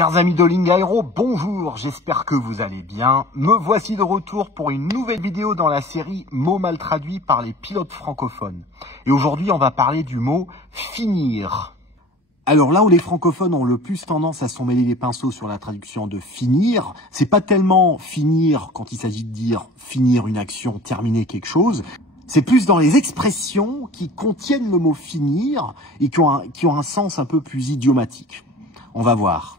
Chers amis de Lingaero, bonjour, j'espère que vous allez bien. Me voici de retour pour une nouvelle vidéo dans la série Mots mal traduits par les pilotes francophones. Et aujourd'hui, on va parler du mot « finir ». Alors là où les francophones ont le plus tendance à s'emmêler les pinceaux sur la traduction de « finir », c'est pas tellement « finir » quand il s'agit de dire « finir une action, terminer quelque chose », c'est plus dans les expressions qui contiennent le mot « finir » et qui ont un sens un peu plus idiomatique. On va voir.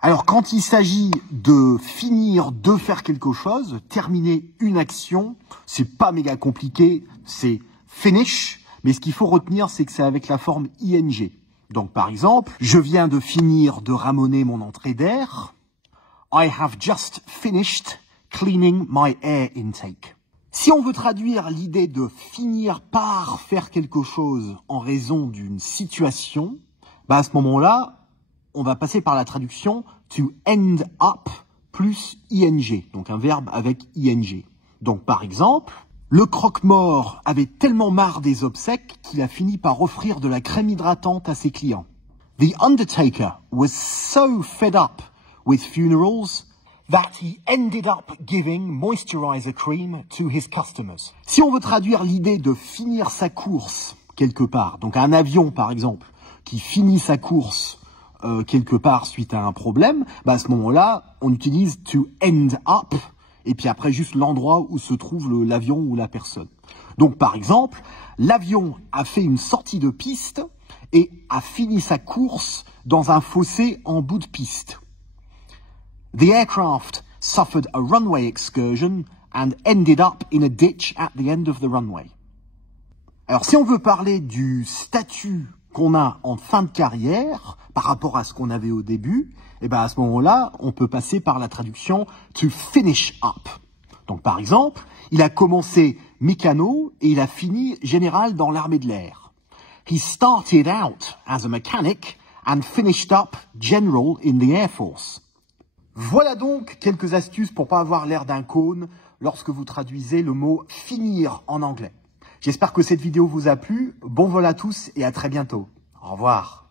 Alors, quand il s'agit de finir, de faire quelque chose, terminer une action, c'est pas méga compliqué, c'est finish, mais ce qu'il faut retenir, c'est que c'est avec la forme ing. Donc, par exemple, je viens de finir de ramoner mon entrée d'air. I have just finished cleaning my air intake. Si on veut traduire l'idée de finir par faire quelque chose en raison d'une situation, à ce moment-là, on va passer par la traduction to end up plus ing, donc un verbe avec ing. Donc par exemple, le croque-mort avait tellement marre des obsèques qu'il a fini par offrir de la crème hydratante à ses clients. The undertaker was so fed up with funerals that he ended up giving moisturizer cream to his customers. Si on veut traduire l'idée de finir sa course quelque part, donc un avion par exemple, qui finit sa course quelque part suite à un problème, à ce moment-là, on utilise to end up, et puis après juste l'endroit où se trouve l'avion ou la personne. Donc par exemple, l'avion a fait une sortie de piste et a fini sa course dans un fossé en bout de piste. The aircraft suffered a runway excursion and ended up in a ditch at the end of the runway. Alors si on veut parler du statut qu'on a en fin de carrière par rapport à ce qu'on avait au début, à ce moment-là, on peut passer par la traduction to finish up. Donc par exemple, il a commencé mécano et il a fini général dans l'armée de l'air. He started out as a mechanic and finished up general in the Air Force. Voilà donc quelques astuces pour pas avoir l'air d'un cône lorsque vous traduisez le mot finir en anglais. J'espère que cette vidéo vous a plu. Bon vol à tous et à très bientôt. Au revoir.